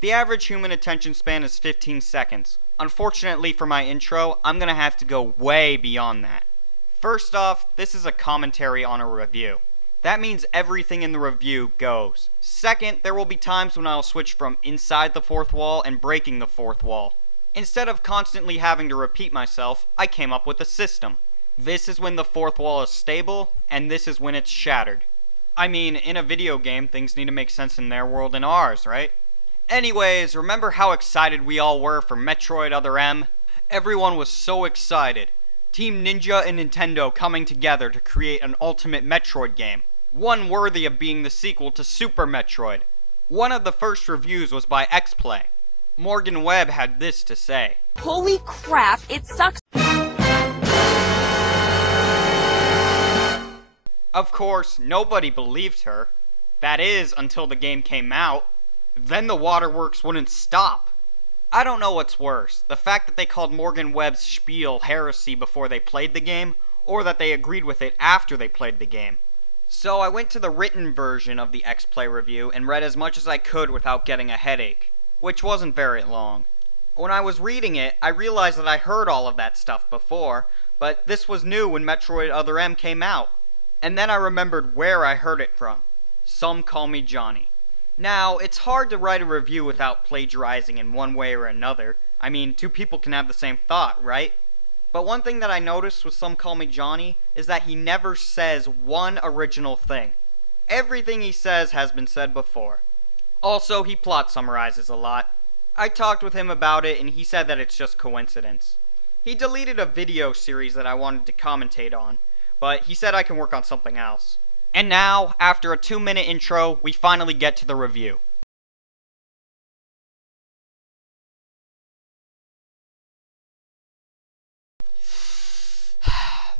The average human attention span is 15 seconds. Unfortunately for my intro, I'm gonna have to go way beyond that. First off, this is a commentary on a review. That means everything in the review goes. Second, there will be times when I'll switch from inside the fourth wall and breaking the fourth wall. Instead of constantly having to repeat myself, I came up with a system. This is when the fourth wall is stable, and this is when it's shattered. I mean, in a video game, things need to make sense in their world and ours, right? Anyways, remember how excited we all were for Metroid Other M? Everyone was so excited. Team Ninja and Nintendo coming together to create an ultimate Metroid game. One worthy of being the sequel to Super Metroid. One of the first reviews was by XPlay. Morgan Webb had this to say. Holy crap, it sucks. Of course, nobody believed her. That is, until the game came out. Then the waterworks wouldn't stop. I don't know what's worse, the fact that they called Morgan Webb's spiel heresy before they played the game, or that they agreed with it after they played the game. So I went to the written version of the XPlay review and read as much as I could without getting a headache, which wasn't very long. When I was reading it, I realized that I heard all of that stuff before, but this was new when Metroid Other M came out. And then I remembered where I heard it from. Some Call Me Johnny. Now, it's hard to write a review without plagiarizing in one way or another. I mean, two people can have the same thought, right? But one thing that I noticed with Some Call Me Johnny is that he never says one original thing. Everything he says has been said before. Also, he plot summarizes a lot. I talked with him about it and he said that it's just coincidence. He deleted a video series that I wanted to commentate on, but he said I can work on something else. And now, after a 2-minute intro, we finally get to the review.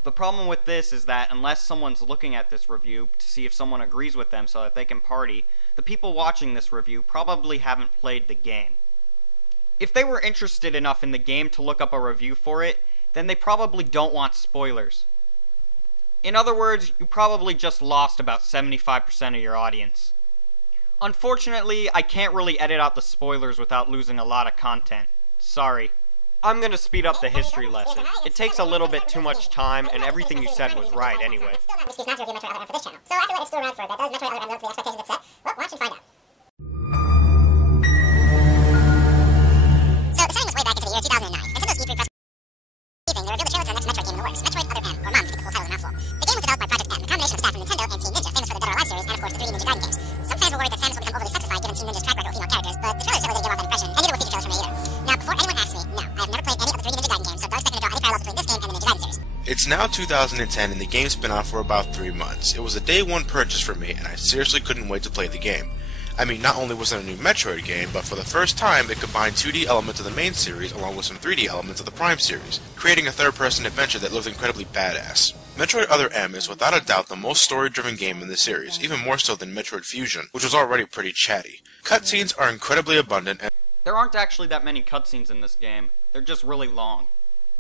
The problem with this is that unless someone's looking at this review to see if someone agrees with them so that they can party, the people watching this review probably haven't played the game. If they were interested enough in the game to look up a review for it, then they probably don't want spoilers. In other words, you probably just lost about 75% of your audience. Unfortunately, I can't really edit out the spoilers without losing a lot of content. Sorry. I'm gonna speed up the history lesson. It takes a little bit too much time, and everything you said was right anyway. So after letting it store around for a bit, does Metroid Other M live up to the expectations it set? Well, watch and find out. So, setting us way back into the year 2009, Nintendo's E3 press briefing, they revealed the trailer to the next Metroid game in the works, Metroid Other M, or MOM, to get the full title of a mouthful. The game was developed by Project M, a combination of staff from Nintendo and Team Ninja, famous for the Dead or Alive series, and of course the 3D Ninja Gaiden games. Some fans were worried that Samus would become overly sexified given Team Ninja's track record with female characters, but the trailer certainly didn't give off that impression, and neither were feature trailers from it either. Now, before anyone asks me, no, I have never played any of the 3D Ninja Gaiden games, so don't expect me to draw any parallels between this game and the Ninja Gaiden series. It's now 2010 and the game's been out for about 3 months. It was a day one purchase for me and I seriously couldn't wait to play the game. I mean, not only was it a new Metroid game, but for the first time it combined 2D elements of the main series along with some 3D elements of the Prime series, creating a third-person adventure that looked incredibly badass. Metroid Other M is without a doubt the most story-driven game in the series, even more so than Metroid Fusion, which was already pretty chatty. Cutscenes are incredibly abundant and There aren't actually that many cutscenes in this game. They're just really long.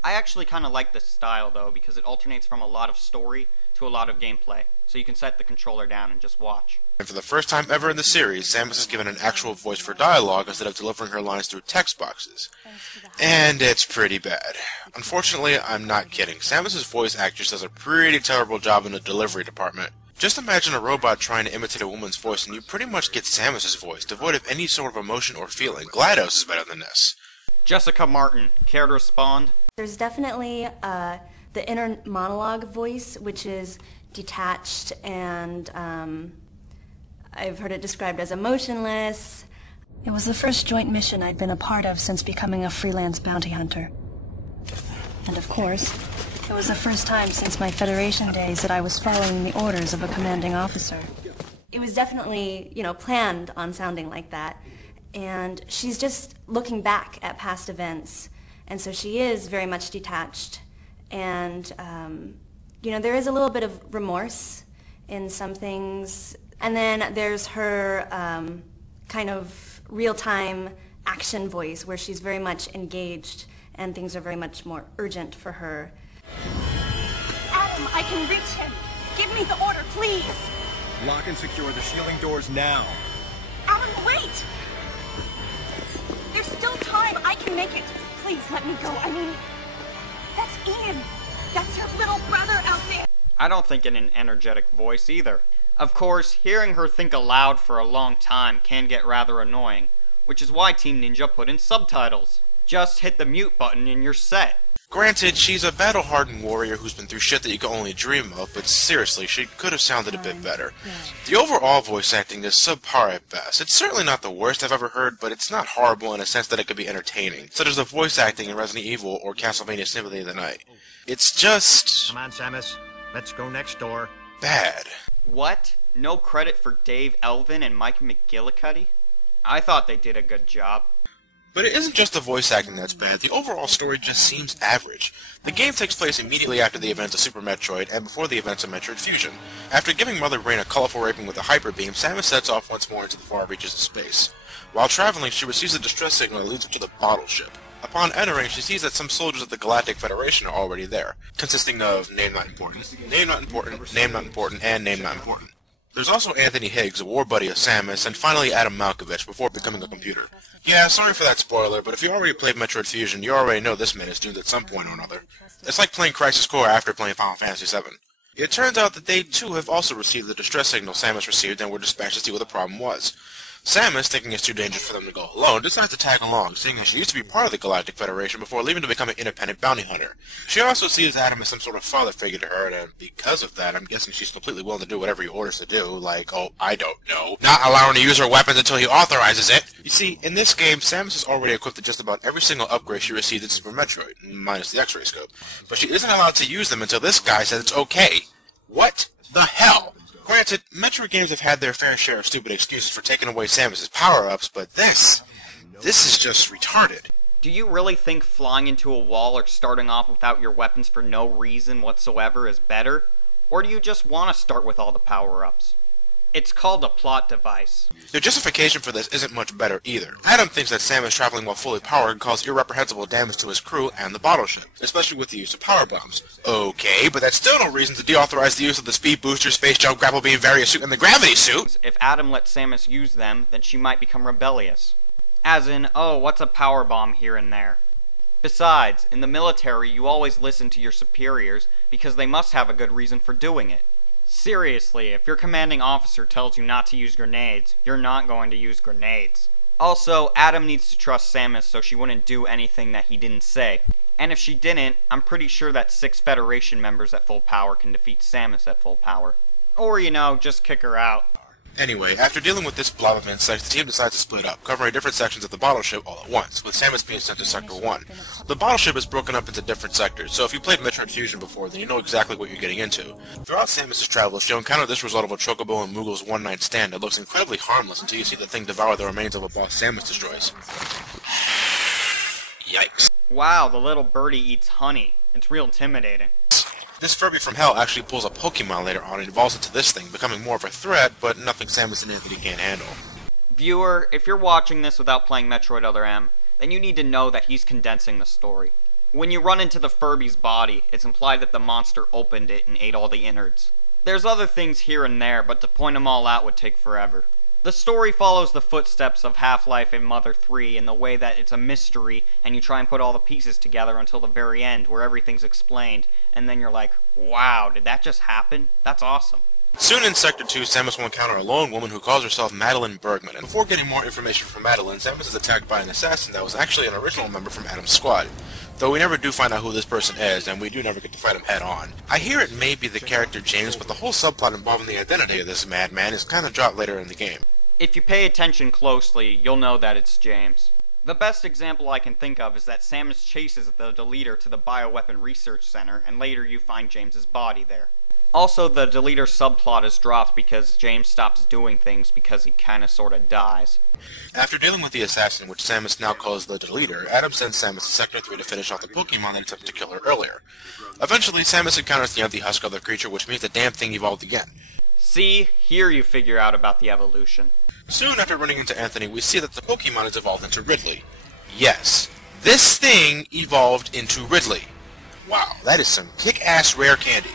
I actually kind of like this style though, because it alternates from a lot of story to a lot of gameplay, so you can set the controller down and just watch. And for the first time ever in the series, Samus is given an actual voice for dialogue instead of delivering her lines through text boxes. And it's pretty bad. Unfortunately, I'm not kidding. Samus's voice actress does a pretty terrible job in the delivery department. Just imagine a robot trying to imitate a woman's voice and you pretty much get Samus's voice, devoid of any sort of emotion or feeling. GLaDOS is better than this. Jessica Martin, care to respond? There's definitely the inner monologue voice, which is detached and I've heard it described as emotionless. It was the first joint mission I'd been a part of since becoming a freelance bounty hunter. And of course, it was the first time since my Federation days that I was following the orders of a commanding officer. It was definitely, planned on sounding like that. And she's just looking back at past events. And so she is very much detached. And, there is a little bit of remorse in some things. And then there's her kind of real-time action voice where she's very much engaged and things are very much more urgent for her. Adam, I can reach him. Give me the order, please. Lock and secure the shielding doors now. Adam, wait! can make it. Please let me go. I mean, that's Ian. That's your little brother out there. I don't think in an energetic voice either. Of course, hearing her think aloud for a long time can get rather annoying, which is why Team Ninja put in subtitles. Just hit the mute button and you're set. Granted, she's a battle-hardened warrior who's been through shit that you can only dream of, but seriously, she could have sounded a bit better. The overall voice acting is subpar at best. It's certainly not the worst I've ever heard, but it's not horrible in a sense that it could be entertaining, such as the voice acting in Resident Evil or Castlevania Symphony of the Night. It's just... Come on, Samus. Let's go next door. bad. What? No credit for Dave Elvin and Mike McGillicuddy? I thought they did a good job. But it isn't just the voice acting that's bad, the overall story just seems average. The game takes place immediately after the events of Super Metroid and before the events of Metroid Fusion. After giving Mother Brain a colorful raping with a hyper beam, Samus sets off once more into the far reaches of space. While traveling, she receives a distress signal that leads her to the bottle ship. Upon entering, she sees that some soldiers of the Galactic Federation are already there, consisting of Name Not Important, Name Not Important, Name Not Important, and Name Not Important. There's also Anthony Higgs, a war buddy of Samus, and finally Adam Malkovich, before becoming a computer. Yeah, sorry for that spoiler, but if you already played Metroid Fusion, you already know this man is doomed at some point or another. It's like playing Crisis Core after playing Final Fantasy VII. It turns out that they too have also received the distress signal Samus received and were dispatched to see what the problem was. Samus, thinking it's too dangerous for them to go alone, decides to tag along, seeing as she used to be part of the Galactic Federation before leaving to become an independent bounty hunter. She also sees Adam as some sort of father figure to her, and because of that, I'm guessing she's completely willing to do whatever he orders to do, like, oh, I don't know, not allowing to use her weapons until he authorizes it. You see, in this game, Samus is already equipped with just about every single upgrade she received in Super Metroid, minus the X-ray scope, but she isn't allowed to use them until this guy says it's okay. What the hell? Granted, Metroid games have had their fair share of stupid excuses for taking away Samus's power-ups, but this is just retarded. Do you really think flying into a wall or starting off without your weapons for no reason whatsoever is better? Or do you just want to start with all the power-ups? It's called a plot device. The justification for this isn't much better either. Adam thinks that Samus traveling while fully powered can cause irreprehensible damage to his crew and the bottle ship, especially with the use of power bombs. Okay, but that's still no reason to deauthorize the use of the speed booster, space jump, grapple beam, various suit, and the gravity suit! If Adam lets Samus use them, then she might become rebellious. As in, oh, what's a power bomb here and there? Besides, in the military you always listen to your superiors because they must have a good reason for doing it. Seriously, if your commanding officer tells you not to use grenades, you're not going to use grenades. Also, Adam needs to trust Samus so she wouldn't do anything that he didn't say. And if she didn't, I'm pretty sure that 6 Federation members at full power can defeat Samus at full power. Or, you know, just kick her out. Anyway, after dealing with this blob of insects, the team decides to split up, covering different sections of the bottle ship all at once, with Samus being sent to Sector 1. The bottle ship is broken up into different sectors, so if you played Metroid Fusion before, then you know exactly what you're getting into. Throughout Samus' travels, she'll encounter this result of a Chocobo and Moogle's one-night stand that looks incredibly harmless until you see the thing devour the remains of a boss Samus destroys. Yikes. Wow, the little birdie eats honey. It's real intimidating. This Furby from Hell actually pulls a Pokemon later on and evolves into this thing, becoming more of a threat, but nothing Samus and Anthony can't handle. Viewer, if you're watching this without playing Metroid Other M, then you need to know that he's condensing the story. When you run into the Furby's body, it's implied that the monster opened it and ate all the innards. There's other things here and there, but to point them all out would take forever. The story follows the footsteps of Half-Life and Mother 3 in the way that it's a mystery and you try and put all the pieces together until the very end where everything's explained, and then you're like, wow, did that just happen? That's awesome. Soon in Sector 2, Samus will encounter a lone woman who calls herself Madeline Bergman, and before getting more information from Madeline, Samus is attacked by an assassin that was actually an original member from Adam's squad. Though we never do find out who this person is, and we do never get to fight him head on. I hear it may be the character James, but the whole subplot involving the identity of this madman is kinda dropped later in the game. If you pay attention closely, you'll know that it's James. The best example I can think of is that Samus chases the deleter to the Bioweapon Research Center, and later you find James's body there. Also, the deleter subplot is dropped because James stops doing things because he kinda sorta dies. After dealing with the assassin, which Samus now calls the deleter, Adam sends Samus to Sector 3 to finish off the Pokemon that attempted to kill her earlier. Eventually, Samus encounters the empty husk of the creature, which means the damn thing evolved again. See, here you figure out about the evolution. Soon after running into Anthony, we see that the Pokemon has evolved into Ridley. Yes, this thing evolved into Ridley. Wow, that is some kick-ass rare candy.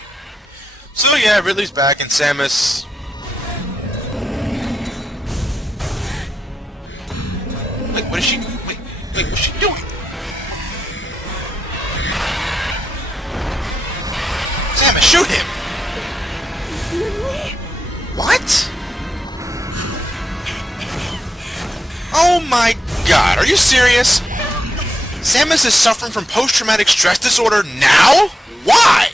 So yeah, Ridley's back and Samus... Wait, what is she... Wait, what's she doing? shoot him! Ridley? What? Oh my god, are you serious? Samus is suffering from post-traumatic stress disorder now? Why?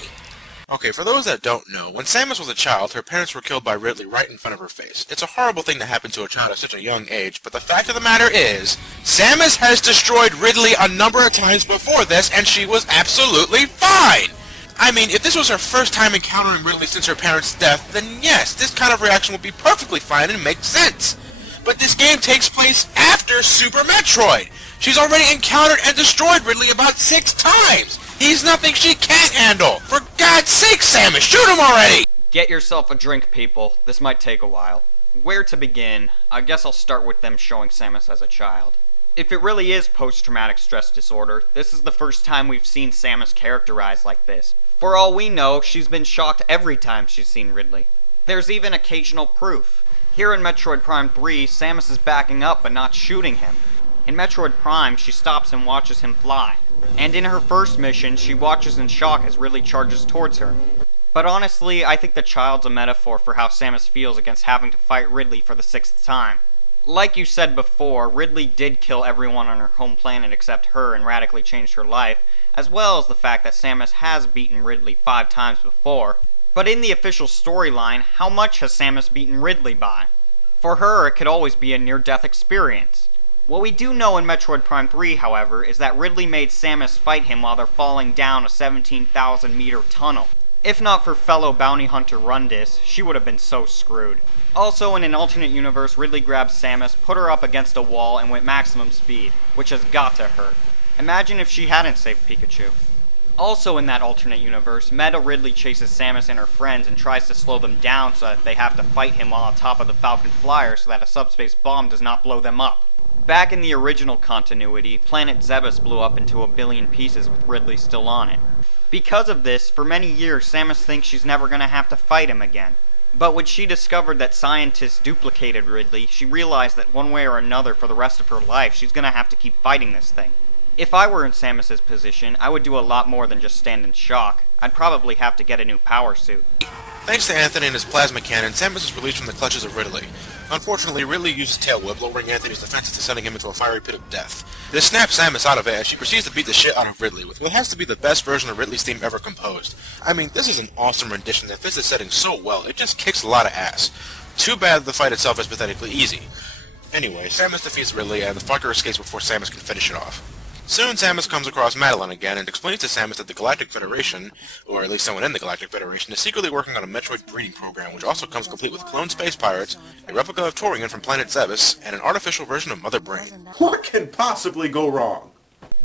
Okay, for those that don't know, when Samus was a child, her parents were killed by Ridley right in front of her face. It's a horrible thing to happen to a child at such a young age, but the fact of the matter is, Samus has destroyed Ridley a number of times before this, and she was absolutely fine! I mean, if this was her first time encountering Ridley since her parents' death, then yes, this kind of reaction would be perfectly fine and make sense. But this game takes place after Super Metroid! She's already encountered and destroyed Ridley about 6 times! He's nothing she can't handle! For God's sake, Samus, shoot him already! Get yourself a drink, people. This might take a while. Where to begin? I guess I'll start with them showing Samus as a child. If it really is post-traumatic stress disorder, this is the first time we've seen Samus characterized like this. For all we know, she's been shocked every time she's seen Ridley. There's even occasional proof. Here in Metroid Prime 3, Samus is backing up but not shooting him. In Metroid Prime, she stops and watches him fly. And in her first mission, she watches in shock as Ridley charges towards her. But honestly, I think the child's a metaphor for how Samus feels against having to fight Ridley for the 6th time. Like you said before, Ridley did kill everyone on her home planet except her and radically changed her life, as well as the fact that Samus has beaten Ridley 5 times before. But in the official storyline, how much has Samus beaten Ridley by? For her, it could always be a near-death experience. What we do know in Metroid Prime 3, however, is that Ridley made Samus fight him while they're falling down a 17,000 meter tunnel. If not for fellow bounty hunter Rundis, she would have been so screwed. Also, in an alternate universe, Ridley grabbed Samus, put her up against a wall, and went maximum speed, which has got to hurt. Imagine if she hadn't saved Pikachu. Also in that alternate universe, Meta Ridley chases Samus and her friends and tries to slow them down so that they have to fight him while on top of the Falcon Flyer so that a subspace bomb does not blow them up. Back in the original continuity, planet Zebes blew up into a billion pieces with Ridley still on it. Because of this, for many years Samus thinks she's never going to have to fight him again. But when she discovered that scientists duplicated Ridley, she realized that one way or another for the rest of her life she's going to have to keep fighting this thing. If I were in Samus's position, I would do a lot more than just stand in shock. I'd probably have to get a new power suit. Thanks to Anthony and his plasma cannon, Samus is released from the clutches of Ridley. Unfortunately, Ridley uses Tail Whip, lowering Anthony's defenses to sending him into a fiery pit of death. This snaps Samus out of it as she proceeds to beat the shit out of Ridley with what has to be the best version of Ridley's theme ever composed. I mean, this is an awesome rendition that fits the setting so well, it just kicks a lot of ass. Too bad the fight itself is pathetically easy. Anyway, Samus defeats Ridley and the fucker escapes before Samus can finish it off. Soon Samus comes across Madeline again and explains to Samus that the Galactic Federation, or at least someone in the Galactic Federation, is secretly working on a Metroid breeding program which also comes complete with clone space pirates, a replica of Torian from planet Zebes, and an artificial version of Mother Brain. What can possibly go wrong?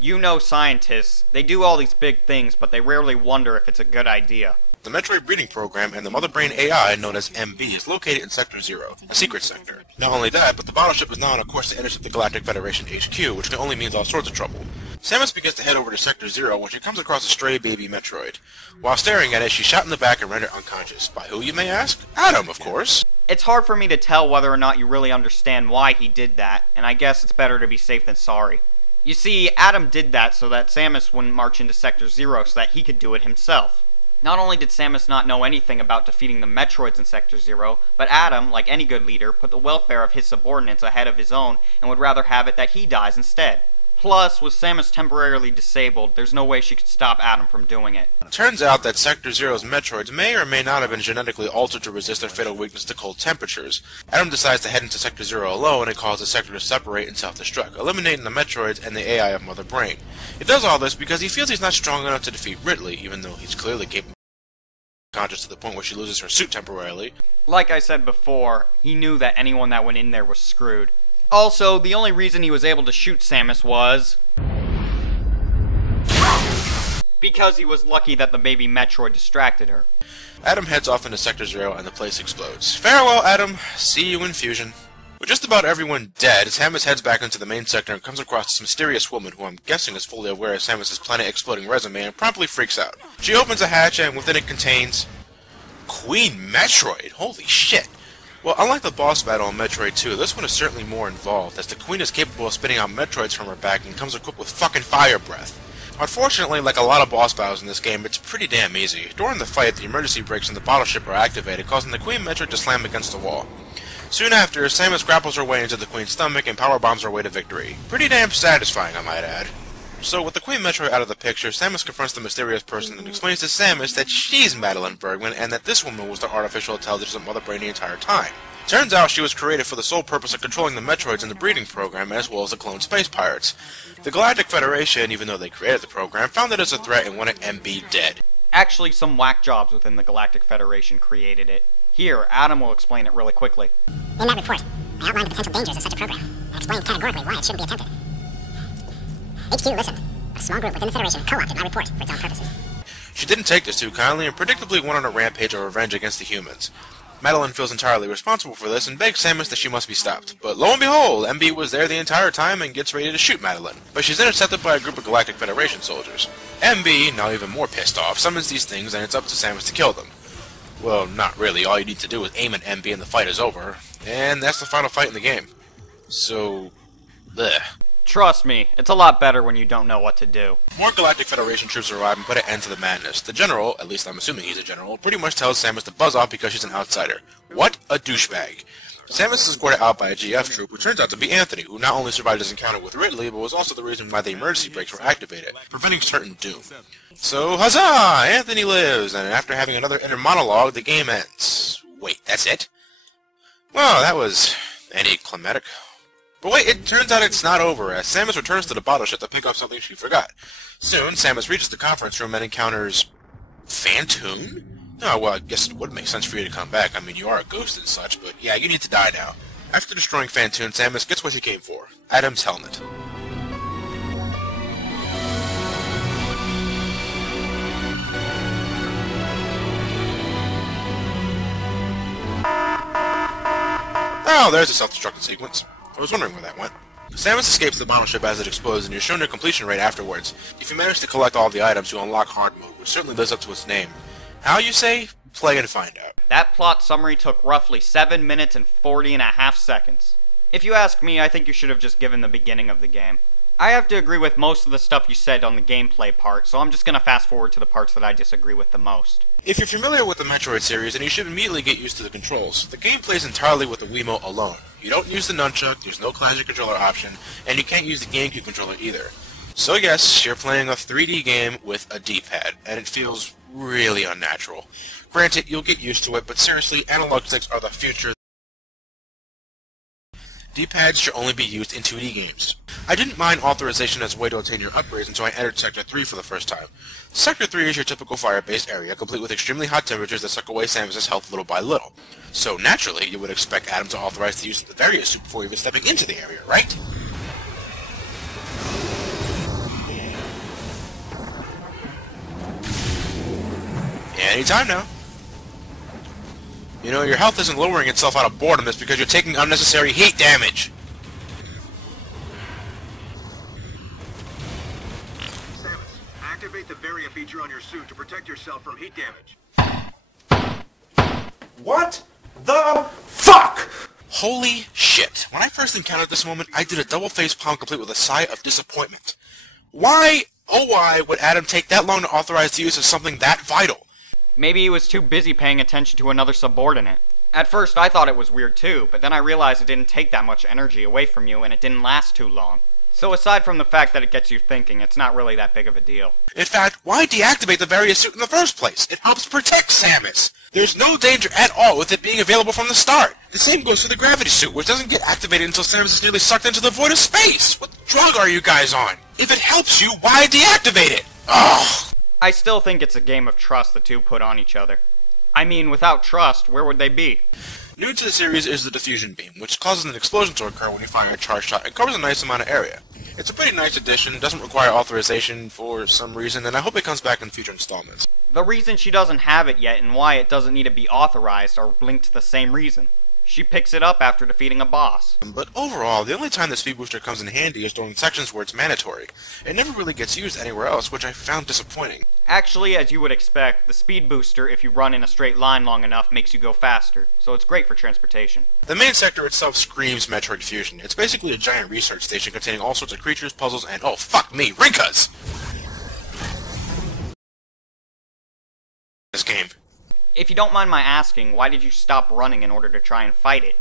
You know scientists, they do all these big things, but they rarely wonder if it's a good idea. The Metroid breeding program and the Mother Brain AI, known as MB, is located in Sector 0, a secret sector. Not only that, but the battleship is now on a course to intercept the Galactic Federation HQ, which only means all sorts of trouble. Samus begins to head over to Sector 0 when she comes across a stray baby Metroid. While staring at it, she's shot in the back and rendered unconscious. By who, you may ask? Adam, of course. It's hard for me to tell whether or not you really understand why he did that, and I guess it's better to be safe than sorry. You see, Adam did that so that Samus wouldn't march into Sector 0 so that he could do it himself. Not only did Samus not know anything about defeating the Metroids in Sector 0, but Adam, like any good leader, put the welfare of his subordinates ahead of his own and would rather have it that he dies instead. Plus, with Samus temporarily disabled, there's no way she could stop Adam from doing it. Turns out that Sector 0's Metroids may or may not have been genetically altered to resist their fatal weakness to cold temperatures. Adam decides to head into Sector 0 alone and causes the sector to separate and self-destruct, eliminating the Metroids and the AI of Mother Brain. He does all this because he feels he's not strong enough to defeat Ridley, even though he's clearly capable of conscious to the point where she loses her suit temporarily. Like I said before, he knew that anyone that went in there was screwed. Also, the only reason he was able to shoot Samus was because he was lucky that the baby Metroid distracted her. Adam heads off into Sector 0 and the place explodes. Farewell, Adam. See you in Fusion. With just about everyone dead, Samus heads back into the main sector and comes across this mysterious woman who I'm guessing is fully aware of Samus's planet-exploding resume and promptly freaks out. She opens a hatch and within it contains Queen Metroid. Holy shit. Well, unlike the boss battle in Metroid 2, this one is certainly more involved, as the Queen is capable of spitting out Metroids from her back and comes equipped with fucking fire breath. Unfortunately, like a lot of boss battles in this game, it's pretty damn easy. During the fight, the emergency brakes in the bottle ship are activated, causing the Queen Metroid to slam against the wall. Soon after, Samus grapples her way into the Queen's stomach and power bombs her way to victory. Pretty damn satisfying, I might add. So, with the Queen Metroid out of the picture, Samus confronts the mysterious person and explains to Samus that she's Madeline Bergman and that this woman was the artificial intelligence of Mother Brain the entire time. Turns out she was created for the sole purpose of controlling the Metroids in the breeding program, as well as the clone space pirates. The Galactic Federation, even though they created the program, found it as a threat and wanted MB dead. Actually, some whack jobs within the Galactic Federation created it. Here, Adam will explain it really quickly. In that report, I outlined the potential dangers of such a program, and explained categorically why it shouldn't be attempted. HQ listened. A small group within the Federation co-opted my report for its own purposes. She didn't take this too kindly and predictably went on a rampage of revenge against the humans. Madeline feels entirely responsible for this and begs Samus that she must be stopped. But lo and behold, MB was there the entire time and gets ready to shoot Madeline. But she's intercepted by a group of Galactic Federation soldiers. MB, now even more pissed off, summons these things and it's up to Samus to kill them. Well, not really. All you need to do is aim at MB and the fight is over. And that's the final fight in the game. So, bleh. Trust me, it's a lot better when you don't know what to do. More Galactic Federation troops arrive and put an end to the madness. The general, at least I'm assuming he's a general, pretty much tells Samus to buzz off because she's an outsider. What a douchebag. Samus is escorted out by a GF troop who turns out to be Anthony, who not only survived his encounter with Ridley, but was also the reason why the emergency brakes were activated, preventing certain doom. So, huzzah! Anthony lives, and after having another inner monologue, the game ends. Wait, that's it? Well, that was anticlimactic. But wait, it turns out it's not over, as Samus returns to the bottle ship to pick up something she forgot. Soon, Samus reaches the conference room and encounters... Phantoon? Oh, well, I guess it would make sense for you to come back. I mean, you are a ghost and such, but yeah, you need to die now. After destroying Phantoon, Samus gets what she came for. Adam's helmet. Oh, there's a self-destructing sequence. I was wondering where that went. Samus escapes the bottle ship as it explodes, and you're shown your completion rate afterwards. If you manage to collect all the items, you unlock hard mode, which certainly lives up to its name. How, you say? Play and find out. That plot summary took roughly 7 minutes and 40.5 seconds. If you ask me, I think you should have just given the beginning of the game. I have to agree with most of the stuff you said on the gameplay part, so I'm just gonna fast forward to the parts that I disagree with the most. If you're familiar with the Metroid series, then you should immediately get used to the controls. The game plays entirely with the Wiimote alone. You don't use the nunchuck, there's no Classic controller option, and you can't use the GameCube controller either. So yes, you're playing a 3D game with a D-pad, and it feels really unnatural. Granted, you'll get used to it, but seriously, analog sticks are the future. D-pads should only be used in 2D games. I didn't mind authorization as a way to obtain your upgrades until I entered Sector 3 for the first time. Sector 3 is your typical fire-based area, complete with extremely hot temperatures that suck away Samus' health little by little. So naturally, you would expect Adam to authorize the use of the various suit before even stepping into the area, right? Anytime now. You know, your health isn't lowering itself out of boredom, it's because you're taking unnecessary heat damage. Samus, activate the Varia feature on your suit to protect yourself from heat damage. What the fuck? Holy shit. When I first encountered this moment, I did a double face palm complete with a sigh of disappointment. Why, oh why, would Adam take that long to authorize the use of something that vital? Maybe he was too busy paying attention to another subordinate. At first I thought it was weird too, but then I realized it didn't take that much energy away from you and it didn't last too long. So aside from the fact that it gets you thinking, it's not really that big of a deal. In fact, why deactivate the Varia suit in the first place? It helps protect Samus! There's no danger at all with it being available from the start. The same goes for the gravity suit, which doesn't get activated until Samus is nearly sucked into the void of space! What drug are you guys on? If it helps you, why deactivate it? Ugh! I still think it's a game of trust the two put on each other. I mean, without trust, where would they be? New to the series is the diffusion beam, which causes an explosion to occur when you fire a charge shot and covers a nice amount of area. It's a pretty nice addition, doesn't require authorization for some reason, and I hope it comes back in future installments. The reason she doesn't have it yet and why it doesn't need to be authorized are linked to the same reason. She picks it up after defeating a boss. But overall, the only time the speed booster comes in handy is during sections where it's mandatory. It never really gets used anywhere else, which I found disappointing. Actually, as you would expect, the speed booster, if you run in a straight line long enough, makes you go faster, so it's great for transportation. The main sector itself screams Metroid Fusion. It's basically a giant research station containing all sorts of creatures, puzzles, and, oh fuck me, Rinkas! If you don't mind my asking, why did you stop running in order to try and fight it?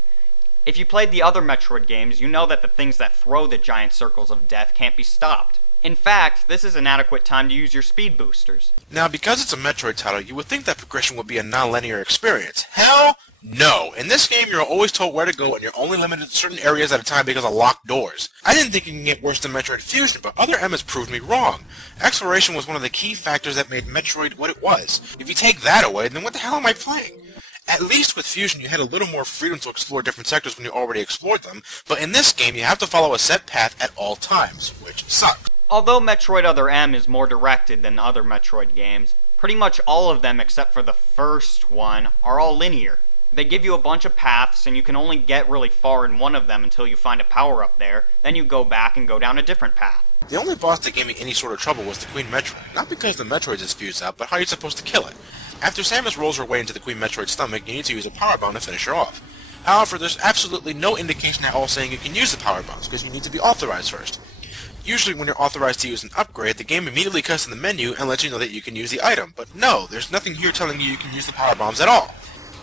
If you played the other Metroid games, you know that the things that throw the giant circles of death can't be stopped. In fact, this is an adequate time to use your speed boosters. Now, because it's a Metroid title, you would think that progression would be a non-linear experience. Hell no! In this game, you're always told where to go, and you're only limited to certain areas at a time because of locked doors. I didn't think it can get worse than Metroid Fusion, but other M's proved me wrong. Exploration was one of the key factors that made Metroid what it was. If you take that away, then what the hell am I playing? At least with Fusion, you had a little more freedom to explore different sectors when you already explored them, but in this game, you have to follow a set path at all times, which sucks. Although Metroid Other M is more directed than other Metroid games, pretty much all of them except for the first one are all linear. They give you a bunch of paths and you can only get really far in one of them until you find a power-up there, then you go back and go down a different path. The only boss that gave me any sort of trouble was the Queen Metroid, not because the Metroid is fused out, but how you're supposed to kill it. After Samus rolls her way into the Queen Metroid's stomach, you need to use a power bomb to finish her off. However, there's absolutely no indication at all saying you can use the power bombs, because you need to be authorized first. Usually when you're authorized to use an upgrade, the game immediately cuts in the menu and lets you know that you can use the item, but no, there's nothing here telling you can use the power bombs at all.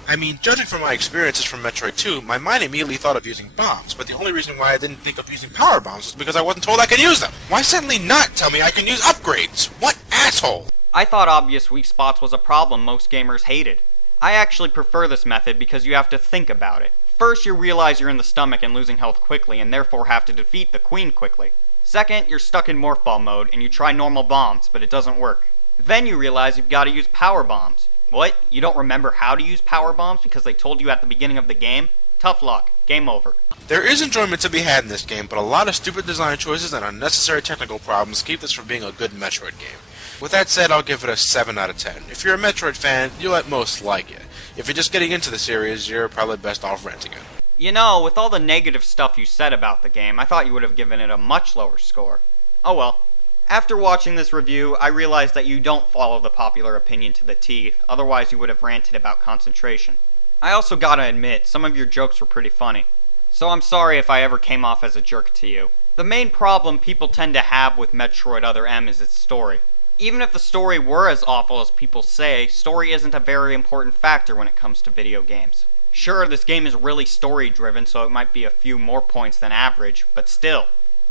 I mean, judging from my experiences from Metroid 2, my mind immediately thought of using bombs, but the only reason why I didn't think of using power bombs was because I wasn't told I could use them. Why suddenly not tell me I can use upgrades? What asshole? I thought obvious weak spots was a problem most gamers hated. I actually prefer this method because you have to think about it. First, you realize you're in the stomach and losing health quickly and therefore have to defeat the Queen quickly. Second, you're stuck in Morph Ball mode and you try normal bombs, but it doesn't work. Then you realize you've got to use power bombs. What? You don't remember how to use power bombs because they told you at the beginning of the game? Tough luck. Game over. There is enjoyment to be had in this game, but a lot of stupid design choices and unnecessary technical problems keep this from being a good Metroid game. With that said, I'll give it a 7 out of 10. If you're a Metroid fan, you'll at most like it. If you're just getting into the series, you're probably best off renting it. You know, with all the negative stuff you said about the game, I thought you would have given it a much lower score. Oh well. After watching this review, I realized that you don't follow the popular opinion to the teeth, otherwise you would have ranted about concentration. I also gotta admit, some of your jokes were pretty funny. So I'm sorry if I ever came off as a jerk to you. The main problem people tend to have with Metroid Other M is its story. Even if the story were as awful as people say, story isn't a very important factor when it comes to video games. Sure, this game is really story-driven, so it might be a few more points than average, but still.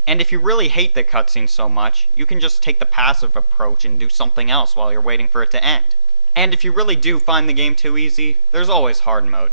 And if you really hate the cutscene so much, you can just take the passive approach and do something else while you're waiting for it to end. And if you really do find the game too easy, there's always hard mode.